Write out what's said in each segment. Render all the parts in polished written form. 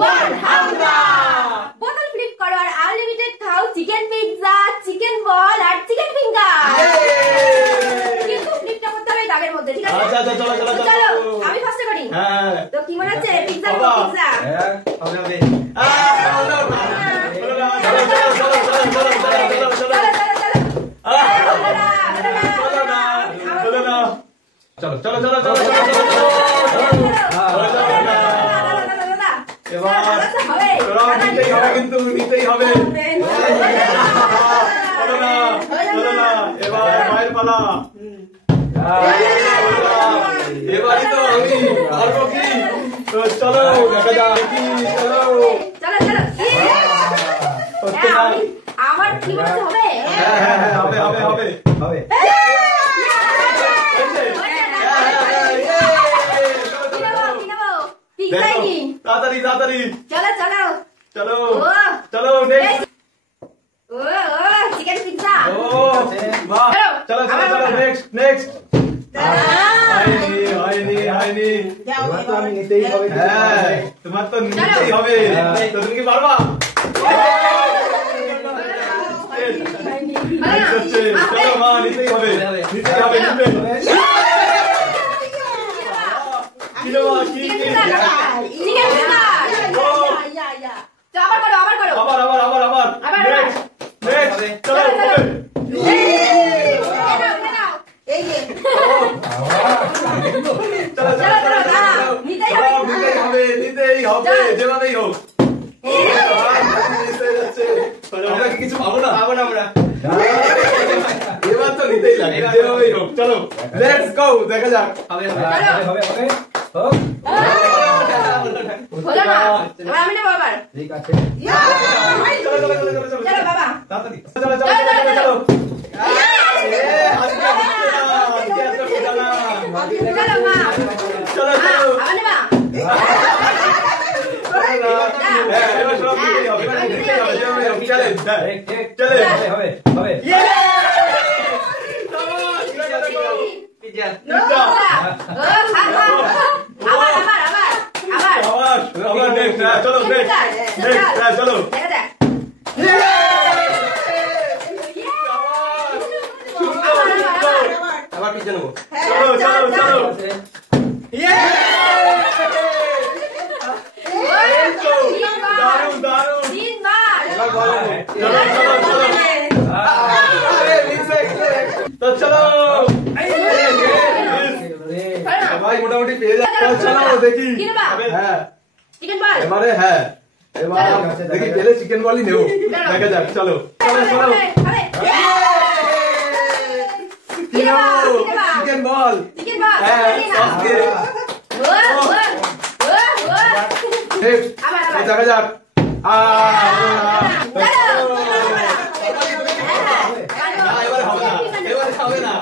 1 হামলা বোতল ফ্লিপ করো আর আনলিমিটেড খাও চিকেন পিৎজা চিকেন বল আর চিকেন ফিঙ্গার কিন্তু ফ্লিপটা করতে হবে দাগের মধ্যে ঠিক আছে আচ্ছা চলো চলো চলো আমি ফার্স্টে করি হ্যাঁ তো কি মনে হচ্ছে পিৎজা না পিৎজা হ্যাঁ হবে হবে চলো চলো চলো চলো এবার নিতেই হবে কিন্তু নিতেই হবে এবার মায়ের পালা এবারই তো আমি পারবো কি চলো দেখা যাক কি চলো চলো চলো আমার কি বলতে হবে হ্যাঁ হ্যাঁ হবে হবে হবে হবে তাড়াতাড়ি তাড়াতাড়ি চলো চলো চলো চলো নেক্সট ও চিকেন পিৎজা ও বাহ চলো চলো চলো নেক্সট নেক্সট হয়নি তোমার তো আমি নিতেই হবে হ্যাঁ তোমার তো নিতেই হবে তো তুমি কি পারবা চলো মা নিতেই হবে নিতেই হবে কিলো কি চিকেন পিৎজা তো আবার করো আবার নেক্সট চলো এই যে চলো নিতেই হবে যেভাবেই হোক আমরা কিছু পাবো না আমরা এবার তো নিতেই লাগে যেভাবেই হোক চলো লেটস গো দেখা যাক হবে হোক হলো না এবার আমি নেব আবার ঠিক আছে চলো বাবা তাড়াতাড়ি চলো চলো মা চলো আবার নেবা হবে চলো আবার পিছনে নেবো চলো দারুন তো চলো ভাই মোটামুটি পেয়ে যাচ্ছে চলো দেখি হ্যাঁ এবারে হ্যাঁ এবার দেখি পেলে চিকেন বলই নেবো দেখা যাক চলো চিকেন বল হ্যাঁ দেখা যাক হবে না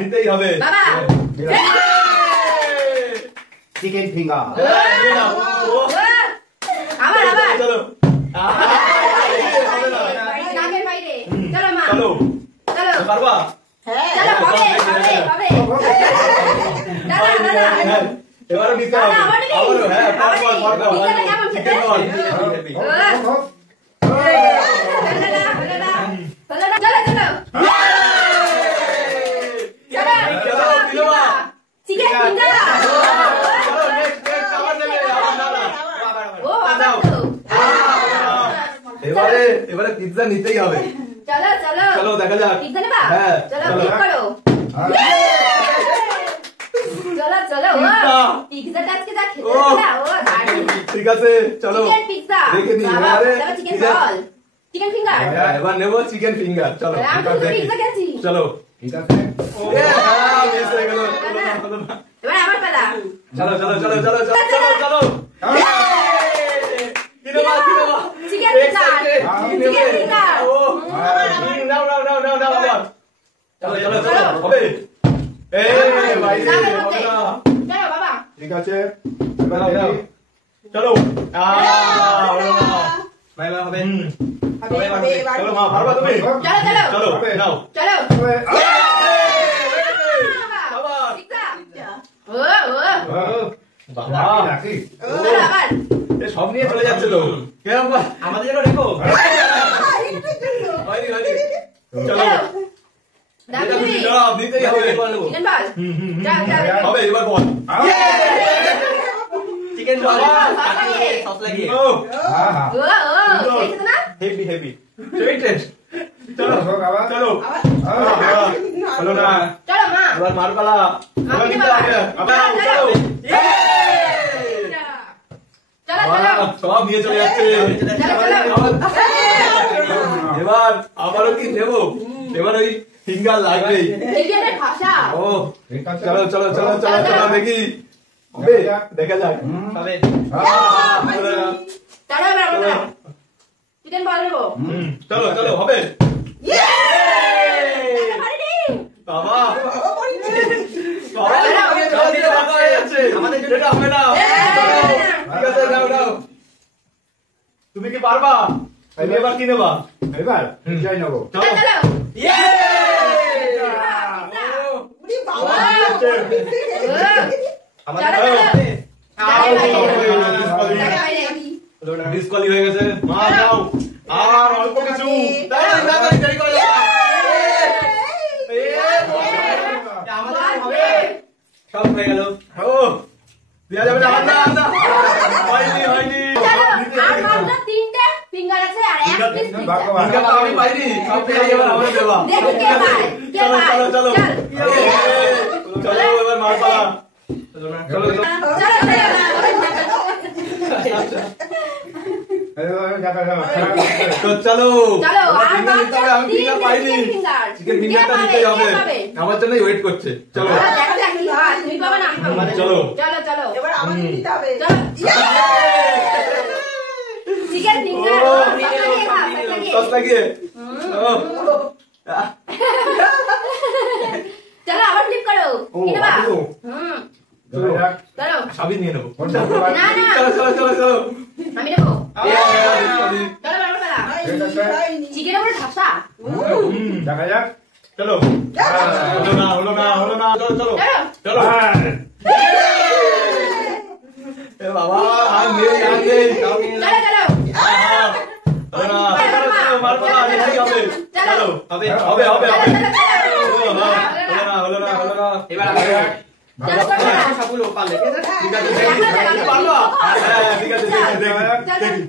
নিতেই হবে চিকেন ফিঙ্গার চলো পারবা এবারে নিতে হবে আবারও হ্যাঁ চিকেন বল এবারে পিৎজা নিতেই হবে চলো দেখা যাক হ্যাঁ ঠিক আছে চলো দেখে নি চিকেন ফিঙ্গার এবার নেবো চিকেন ফিঙ্গার চলো চলো ঠিক আছে এবার আমার পালা চলো চলো চলো চলো চলো চলো চলো চিকেন ফিঙ্গার চলো চলো চলো হবে বাবা ঠিক আছে চলো চলো মা পারবা তুমি চলো নাও চলো বাবা রাখি চলো আবার এ সব নিয়ে চলে যাচ্ছে তো কেমন বল? আমাদের জন্য রেখো হয়নি হয়নি চলো চলো এটা দাদু খুশি চলো নিতেই হবে চিকেন বল যাও হবে এবার বল চিকেন বল সস লাগিয়ে ও হ্যাঁ হ্যাঁ ও দেখছ না হেভি হেভি সেই টেস্ট চলো বাবা চলো চলো না চলো মা এবার মারপালা এবার মারতে নিতে হবে আবার চলো চলো বাবা, সব নিয়ে চলে যাচ্ছে এবার আবারও কি নেবো এবার ওই ফিঙ্গার লাগবেই এলিয়ানের ভাষা ও চলো চলো চলো চলো চলো দেখি হবে দেখা যাক তবে চলো এবার আমরা চিকেন বল দেবো চলো চলো হবে পারিনি বাবা আমাদের এটা হবে না ঠিক আছে দাও দাও তুমি কি পারবা তুমি এবার কি নেবা এবার যাই নেবো চলো চলো ডিসকালি হয়ে গেছে মা যাও আর অল্প কিছু তাড়াতাড়ি দেরি করে যাও সব হয়ে গেল ও দেয়া যাবে না না না হয়নি হয়নি আর মাত্র তিনটে ফিঙ্গার আছে আর এক পিস ইনকাম তো আমি পাইনি সব পেয়ে এবার আমাকে দেবা দেখি কে পায় কে চলো পায় চলো চলো চলো এবার মার পালা চলো চলো তো চলো চলো আর ফিঙ্গার নিতে হবে আমি ফিঙ্গার পাইনি চিকেন ফিঙ্গারটা নিতেই হবে আমার জন্য ওয়েট করছে চলো দেখা যাক কি হয় তুমি পাবে না আমি পাবো চলো চলো চলো এবার আমাকে নিতে হবে চিকেন ফিঙ্গার সস লাগিয়ে চলো আবার ফ্লিপ করো কি নেবা চলো সবই নিয়ে নেবো না না চলো চলো চলো চলো আমি নেবো চলো বারবার পালা চিকেন ওপরে ঠাসা দেখা যাক চলো হলো না হলো না হলো না চলো চলো চলো এ বাবা আর নেই চলো চলো হলো না চলো চলো মার পালা নিতেই হবে চলো হবে হবে হবে হবে হলো না হলো না হলো না এবার সবগুলো পারলে ঠিক আছে দেখি পারবা হ্যাঁ ঠিক আছে দেখি দেখি